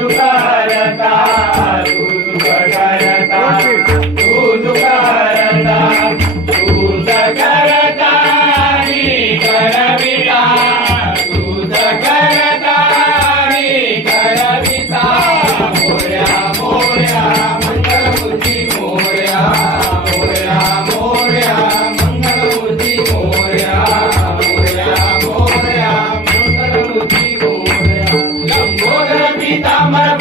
करता तूच करता तूच करता तूच करता आणि करविता तूच करता आणि करविता मोरया मोरया मंगलमूर्ती मोरया मोरया मोरया मंगलमूर्ती मोरया मोरया मोरया मंगलमूर्ती मोरया लंबोदर पीतांबर